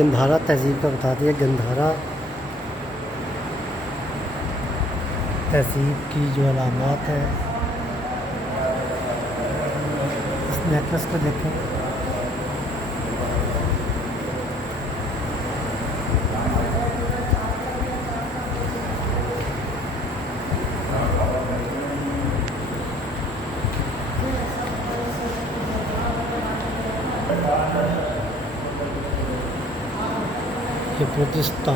गंधारा तहसीब का बता दिया। गंधारा तहसीब की जो अलामात है, इस नेकलेस को देखें। ये प्रतिष्ठा